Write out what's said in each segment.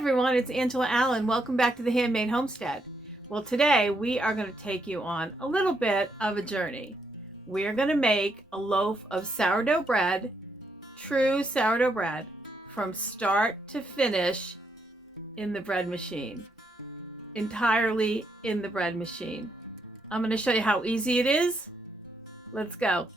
everyone, it's Angela Allen. Welcome back to the Handmade Homestead. Well, today we are going to take you on a little bit of a journey. We are going to make a loaf of sourdough bread, true sourdough bread, from start to finish in the bread machine. Entirely in the bread machine. I'm going to show you how easy it is. Let's go.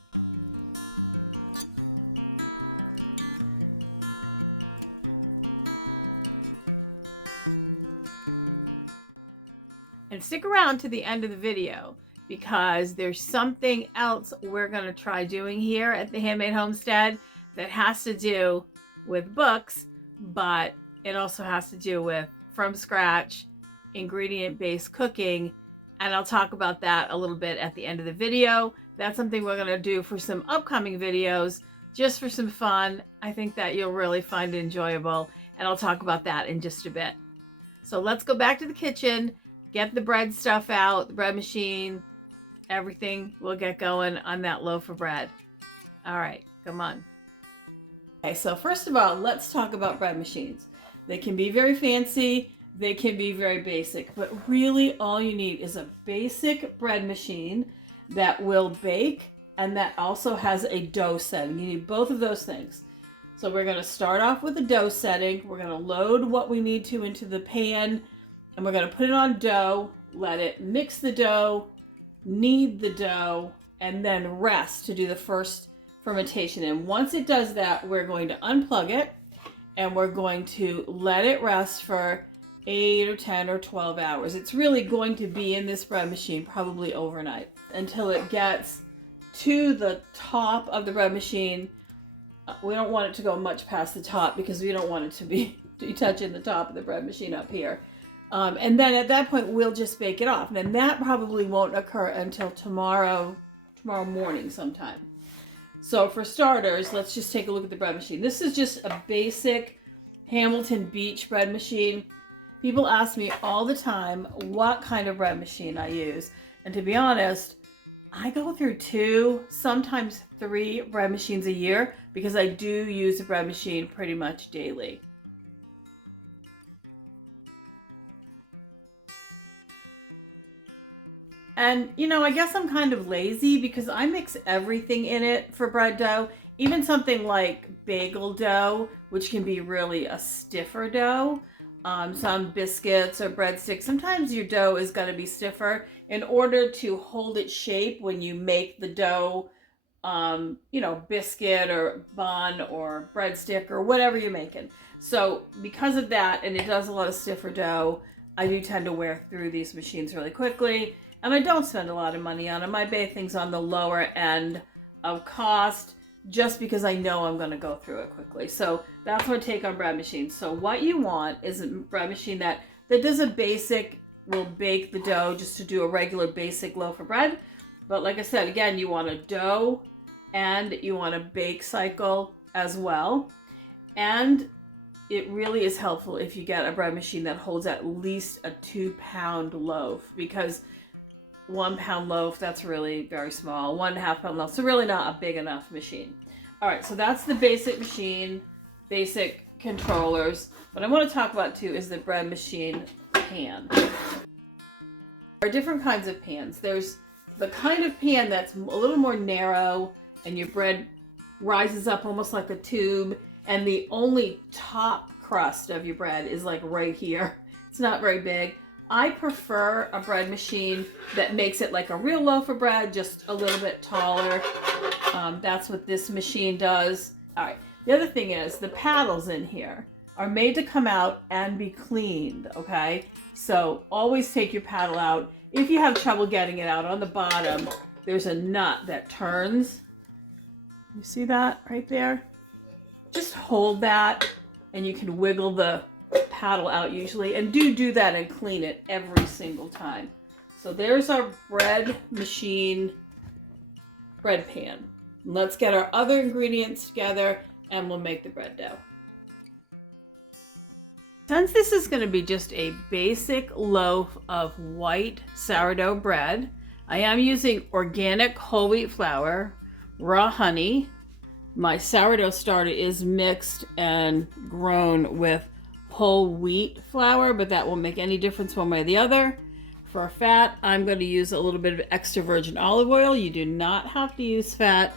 And stick around to the end of the video because there's something else we're going to try doing here at the Handmade Homestead that has to do with books, but it also has to do with from scratch, ingredient-based cooking, and I'll talk about that a little bit at the end of the video. That's something we're going to do for some upcoming videos, just for some fun. I think that you'll really find it enjoyable, and I'll talk about that in just a bit. So let's go back to the kitchen. Get the bread stuff out, the bread machine, everything. We'll get going on that loaf of bread. All right, come on. Okay, so first of all, let's talk about bread machines. They can be very fancy, they can be very basic, but really all you need is a basic bread machine that will bake and that also has a dough setting. You need both of those things. So we're going to start off with the dough setting. We're going to load what we need to into the pan. And we're going to put it on dough, let it mix the dough, knead the dough, and then rest to do the first fermentation. And once it does that, we're going to unplug it and we're going to let it rest for 8 or 10 or 12 hours. It's really going to be in this bread machine probably overnight until it gets to the top of the bread machine. We don't want it to go much past the top because we don't want it to be touching the top of the bread machine up here. And then at that point, we'll just bake it off. And that probably won't occur until tomorrow morning sometime. So for starters, let's just take a look at the bread machine. This is just a basic Hamilton Beach bread machine. People ask me all the time what kind of bread machine I use. And to be honest, I go through 2, sometimes 3 bread machines a year because I do use a bread machine pretty much daily. And, you know, I guess I'm kind of lazy because I mix everything in it for bread dough. Even something like bagel dough, which can be really a stiffer dough. Some biscuits or breadsticks. Sometimes your dough is going to be stiffer in order to hold its shape when you make the dough, you know, biscuit or bun or breadstick or whatever you're making. So because of that, and it does a lot of stiffer dough, I do tend to wear through these machines really quickly. And I don't spend a lot of money on them. I buy things on the lower end of cost just because I know I'm going to go through it quickly. So that's my take on bread machines. So what you want is a bread machine that does a basic, will bake the dough just to do a regular basic loaf of bread. But like I said, again, you want a dough and you want a bake cycle as well. And it really is helpful if you get a bread machine that holds at least a 2-pound loaf, because 1 pound loaf, that's really very small. 1.5 pound loaf, so really not a big enough machine. All right, so that's the basic machine, basic controllers. What I want to talk about too is the bread machine pan. There are different kinds of pans. There's the kind of pan that's a little more narrow and your bread rises up almost like a tube and the only top crust of your bread is like right here. It's not very big. I prefer a bread machine that makes it like a real loaf of bread, just a little bit taller. That's what this machine does. All right. The other thing is the paddles in here are made to come out and be cleaned, okay? So always take your paddle out. If you have trouble getting it out, on the bottom, there's a nut that turns. You see that right there? Just hold that and you can wiggle the paddle out usually, and do that and clean it every single time. So there's our bread machine bread pan. Let's get our other ingredients together and we'll make the bread dough. Since this is going to be just a basic loaf of white sourdough bread, I am using organic whole wheat flour, raw honey. My sourdough starter is mixed and grown with whole wheat flour, but that won't make any difference one way or the other. For fat, I'm going to use a little bit of extra virgin olive oil. You do not have to use fat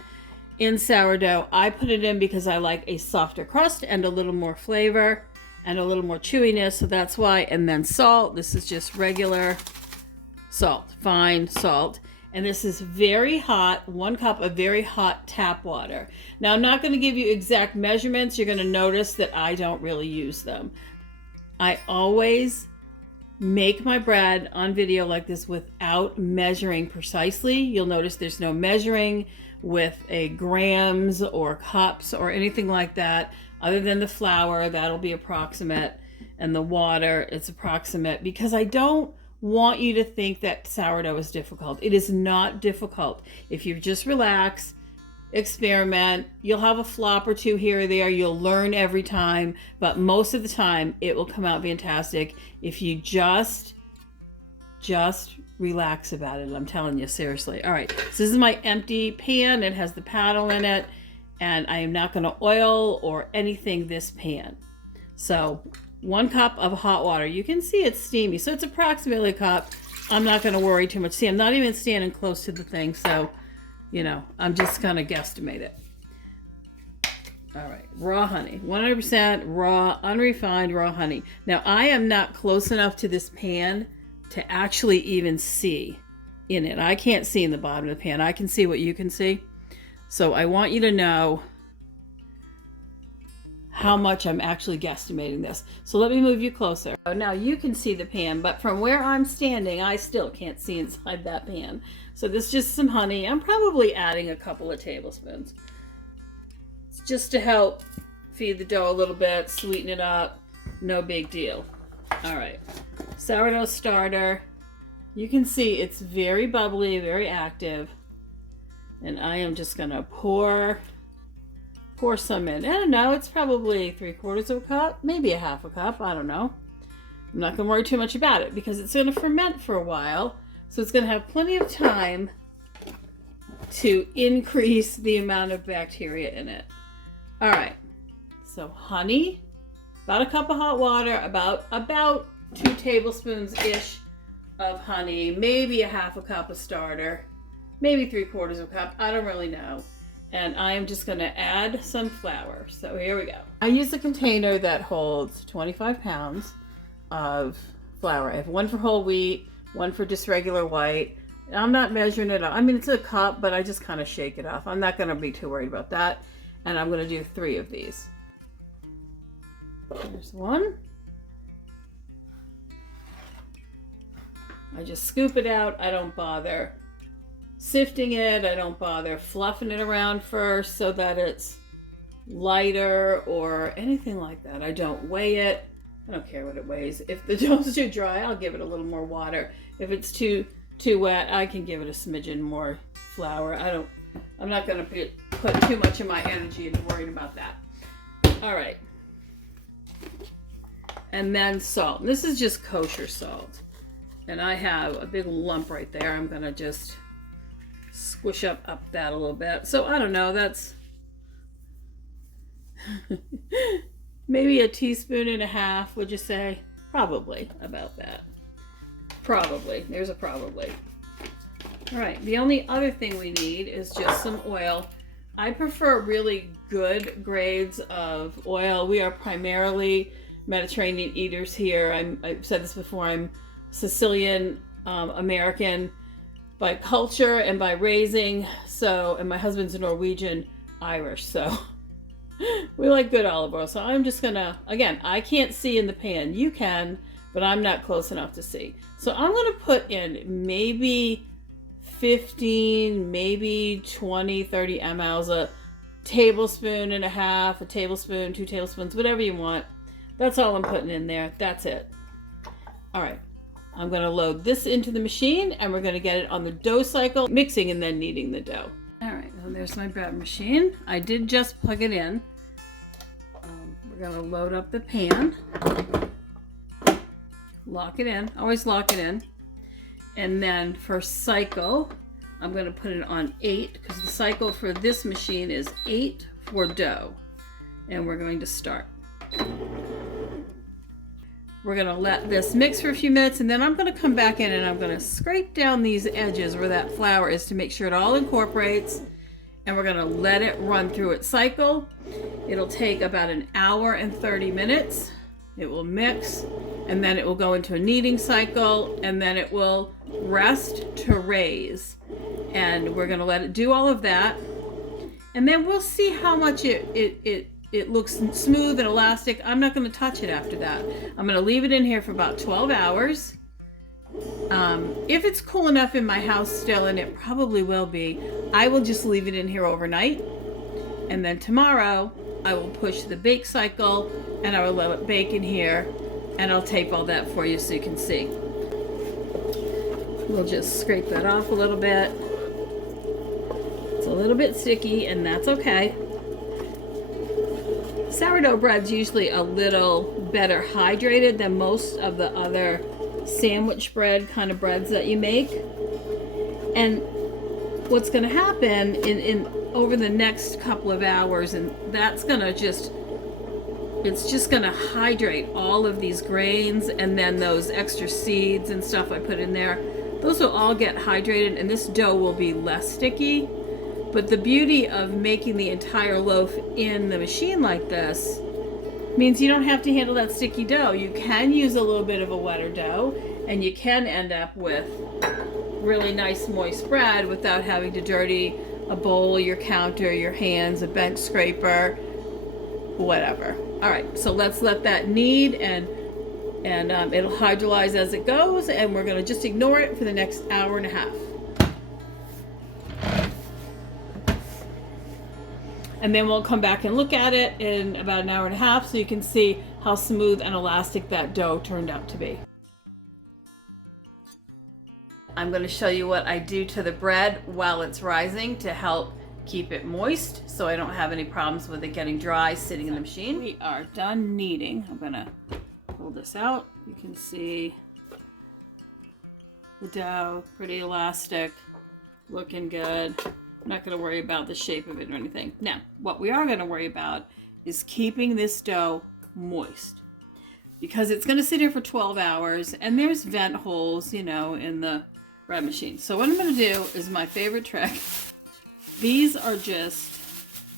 in sourdough. I put it in because I like a softer crust and a little more flavor and a little more chewiness, so that's why. And then salt. This is just regular salt, fine salt. And this is very hot, 1 cup of very hot tap water. Now, I'm not going to give you exact measurements. You're going to notice that I don't really use them. I always make my bread on video like this without measuring precisely. You'll notice there's no measuring with a grams or cups or anything like that, other than the flour. That'll be approximate, and the water, it's approximate, because I don't want you to think that sourdough is difficult. It is not difficult. If you just relax, experiment, you'll have a flop or two here or there. You'll learn every time, but most of the time it will come out fantastic if you just relax about it. I'm telling you, seriously. All right, so this is my empty pan. It has the paddle in it, and I am not going to oil or anything this pan. So 1 cup of hot water. You can see it's steamy, so it's approximately a cup. I'm not going to worry too much. See, I'm not even standing close to the thing, so you know, I'm just going to guesstimate it. All right, raw honey, 100% raw, unrefined raw honey. Now, I am not close enough to this pan to actually even see in it. I can't see in the bottom of the pan. I can see what you can see. So I want you to know how much I'm actually guesstimating this. So let me move you closer. Now you can see the pan, but from where I'm standing, I still can't see inside that pan. So this is just some honey. I'm probably adding a couple of tablespoons. It's just to help feed the dough a little bit, sweeten it up. No big deal. All right, sourdough starter. You can see it's very bubbly, very active. And I am just gonna pour some in. I don't know, it's probably 3/4 of a cup, maybe a half a cup, I don't know. I'm not gonna worry too much about it because it's gonna ferment for a while. So it's gonna have plenty of time to increase the amount of bacteria in it. All right, so honey, about a cup of hot water, about 2 tablespoons-ish of honey, maybe a half a cup of starter, maybe 3/4 of a cup, I don't really know. And I am just gonna add some flour. So here we go. I use a container that holds 25 pounds of flour. I have 1 for whole wheat, 1 for just regular white. I'm not measuring it. I mean, it's a cup, but I just kind of shake it off. I'm not gonna be too worried about that. And I'm gonna do 3 of these. There's 1. I just scoop it out. I don't bother sifting it. I don't bother fluffing it around first so that it's lighter or anything like that. I don't weigh it. I don't care what it weighs. If the dough's too dry, I'll give it a little more water. If it's too wet, I can give it a smidgen more flour. I'm not going to put too much of my energy into worrying about that. All right. And then salt. And this is just kosher salt. And I have a big lump right there. I'm going to just squish up that a little bit. So I don't know, that's maybe a teaspoon and a half, would you say? Probably about that. Probably. There's a probably. All right, the only other thing we need is just some oil. I prefer really good grades of oil. We are primarily Mediterranean eaters here. I've said this before, I'm Sicilian American by culture and by raising, and my husband's a Norwegian Irish, so we like good olive oil. So I'm just gonna, again, I can't see in the pan. You can, but I'm not close enough to see. So I'm gonna put in maybe 15, maybe 20, 30 mLs, a tablespoon and a half, a tablespoon, 2 tablespoons, whatever you want. That's all I'm putting in there. That's it. All right. I'm going to load this into the machine and we're going to get it on the dough cycle, mixing and then kneading the dough. All right, well, there's my bread machine. I did just plug it in. We're going to load up the pan, lock it in, always lock it in. And then for cycle, I'm going to put it on 8 because the cycle for this machine is 8 for dough. And we're going to start. We're going to let this mix for a few minutes, and then I'm going to come back in and I'm going to scrape down these edges where that flour is to make sure it all incorporates. And we're going to let it run through its cycle. It'll take about an hour and 30 minutes. It will mix, and then it will go into a kneading cycle, and then it will rest to raise. And we're going to let it do all of that. And then we'll see how much it looks smooth and elastic. I'm not going to touch it after that. I'm going to leave it in here for about 12 hours. If it's cool enough in my house still, and it probably will be, I will just leave it in here overnight. And then tomorrow I will push the bake cycle and I will let it bake in here, and I'll tape all that for you so you can see. We'll just scrape that off a little bit. It's a little bit sticky, and that's okay. Sourdough bread's usually a little better hydrated than most of the other sandwich bread kind of breads that you make. And what's going to happen in over the next couple of hours, and that's going to it's just going to hydrate all of these grains, and then those extra seeds and stuff I put in there, those will all get hydrated, and this dough will be less sticky. But the beauty of making the entire loaf in the machine like this means you don't have to handle that sticky dough. You can use a little bit of a wetter dough, and you can end up with really nice moist bread without having to dirty a bowl, your counter, your hands, a bench scraper, whatever. All right, so let's let that knead, and it'll hydrolyze as it goes, and we're going to just ignore it for the next hour and a half. And then we'll come back and look at it in about an hour and a half so you can see how smooth and elastic that dough turned out to be. I'm going to show you what I do to the bread while it's rising to help keep it moist so I don't have any problems with it getting dry sitting in the machine. We are done kneading. I'm going to pull this out. You can see the dough, pretty elastic, looking good. I'm not going to worry about the shape of it or anything. Now, what we are going to worry about is keeping this dough moist, because it's going to sit here for 12 hours, and there's vent holes, you know, in the bread machine. So what I'm going to do is my favorite trick. These are just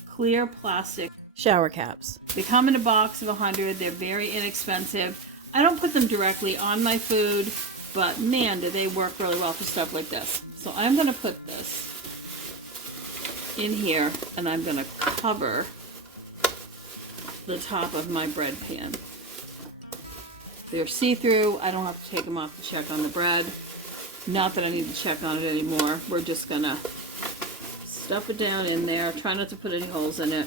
clear plastic shower caps. They come in a box of 100. They're very inexpensive. I don't put them directly on my food, but man, do they work really well for stuff like this. So I'm going to put this in here, and I'm going to cover the top of my bread pan. They're see-through. I don't have to take them off to check on the bread. Not that I need to check on it anymore. We're just going to stuff it down in there. Try not to put any holes in it.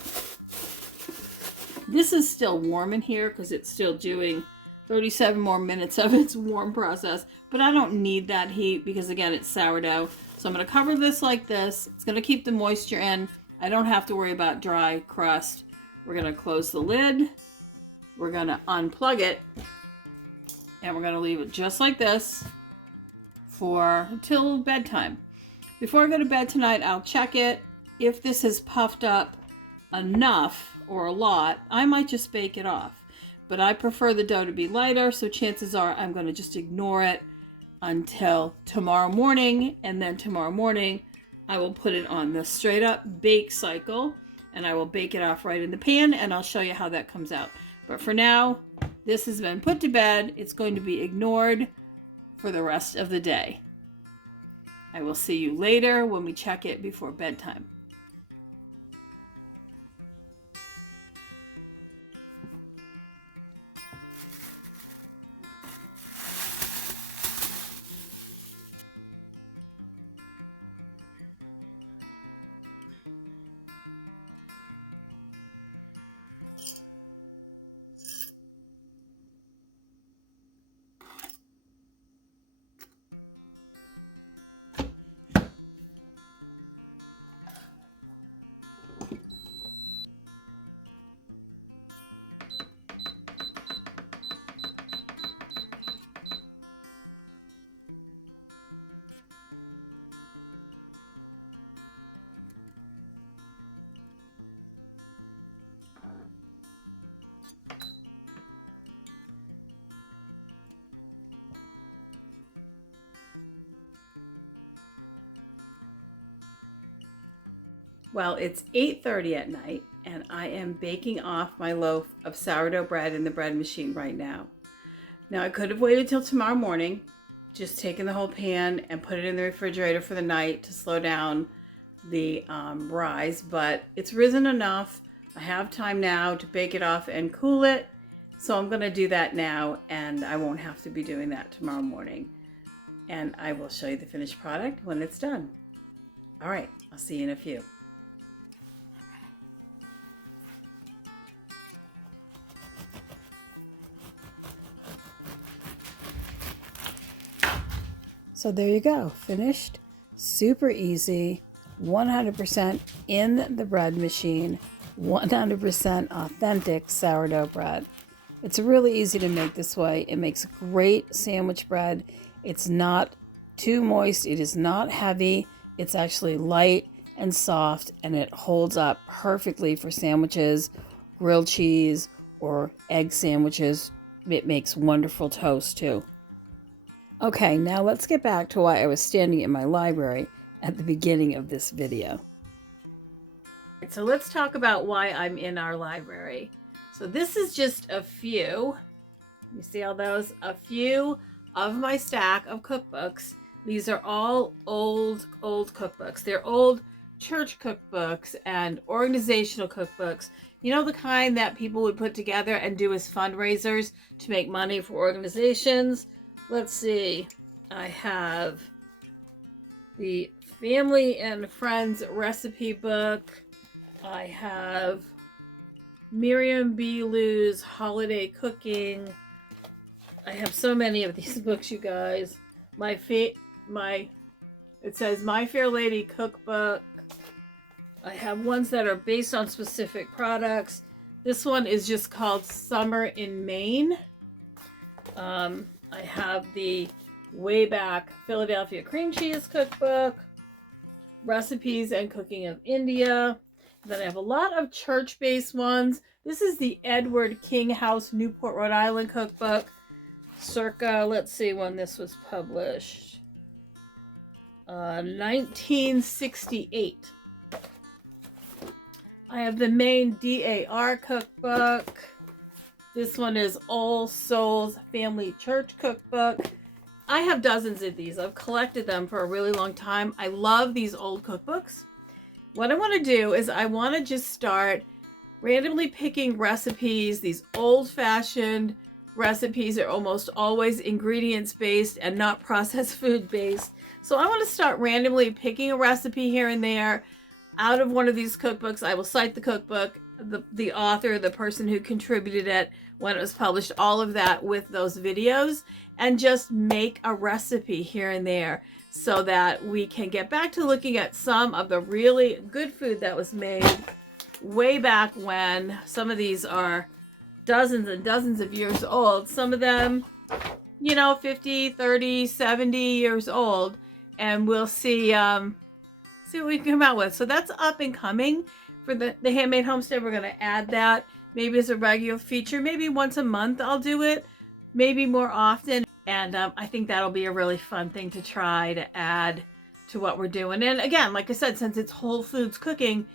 This is still warm in here because it's still doing 37 more minutes of its warm process, but I don't need that heat because, again, it's sourdough. So I'm going to cover this like this. It's going to keep the moisture in. I don't have to worry about dry crust. We're going to close the lid. We're going to unplug it. And we're going to leave it just like this until bedtime. Before I go to bed tonight, I'll check it. If this is puffed up enough or a lot, I might just bake it off. But I prefer the dough to be lighter, so chances are I'm going to just ignore it until tomorrow morning, and then tomorrow morning I will put it on the straight up bake cycle, and I will bake it off right in the pan, and I'll show you how that comes out. But for now, this has been put to bed. It's going to be ignored for the rest of the day. I will see you later when we check it before bedtime. Well, it's 8:30 at night and I am baking off my loaf of sourdough bread in the bread machine right now. Now I could have waited till tomorrow morning, just taken the whole pan and put it in the refrigerator for the night to slow down the rise, but it's risen enough. I have time now to bake it off and cool it. So I'm going to do that now, and I won't have to be doing that tomorrow morning. And I will show you the finished product when it's done. All right, I'll see you in a few. So there you go, finished, super easy, 100% in the bread machine, 100% authentic sourdough bread. It's really easy to make this way. It makes great sandwich bread. It's not too moist, it is not heavy, it's actually light and soft, and it holds up perfectly for sandwiches, grilled cheese, or egg sandwiches. It makes wonderful toast too. Okay, now let's get back to why I was standing in my library at the beginning of this video. So let's talk about why I'm in our library. So this is just a few, you see all those? A few of my stack of cookbooks. These are all old cookbooks. They're old church cookbooks and organizational cookbooks. You know, the kind that people would put together and do as fundraisers to make money for organizations. Let's see, I have the Family and Friends recipe book. I have Miriam B. Lou's Holiday Cooking. I have so many of these books, you guys. It says My Fair Lady Cookbook. I have ones that are based on specific products. This one is just called Summer in Maine. I have the Way Back Philadelphia Cream Cheese Cookbook, Recipes and Cooking of India. Then I have a lot of church-based ones. This is the Edward King House Newport, Rhode Island Cookbook, circa, let's see when this was published, 1968. I have the Maine DAR Cookbook. This one is All Souls Family Church Cookbook. I have dozens of these. I've collected them for a really long time. I love these old cookbooks. What I want to do is I want to just start randomly picking recipes. These old-fashioned recipes are almost always ingredients based and not processed food based. So I want to start randomly picking a recipe here and there out of one of these cookbooks. I will cite the cookbook, the author, the person who contributed it when it was published, all of that with those videos, and just make a recipe here and there so that we can get back to looking at some of the really good food that was made way back when. Some of these are dozens and dozens of years old. Some of them, 50, 30, 70 years old, and we'll see what we can come out with. So that's up and coming. For the Handmade Homestead, we're going to add that maybe as a regular feature. Maybe once a month I'll do it, maybe more often. And I think that'll be a really fun thing to try to add to what we're doing. And again, like I said, since it's whole foods cooking,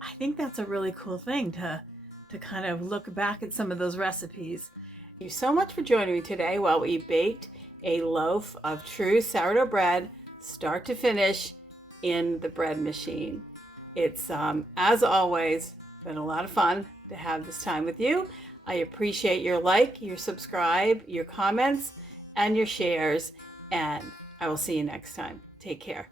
I think that's a really cool thing to kind of look back at some of those recipes. Thank you so much for joining me today while we baked a loaf of true sourdough bread, start to finish, in the bread machine. It's, as always, been a lot of fun to have this time with you. I appreciate your like, your subscribe, your comments, and your shares, and I will see you next time. Take care.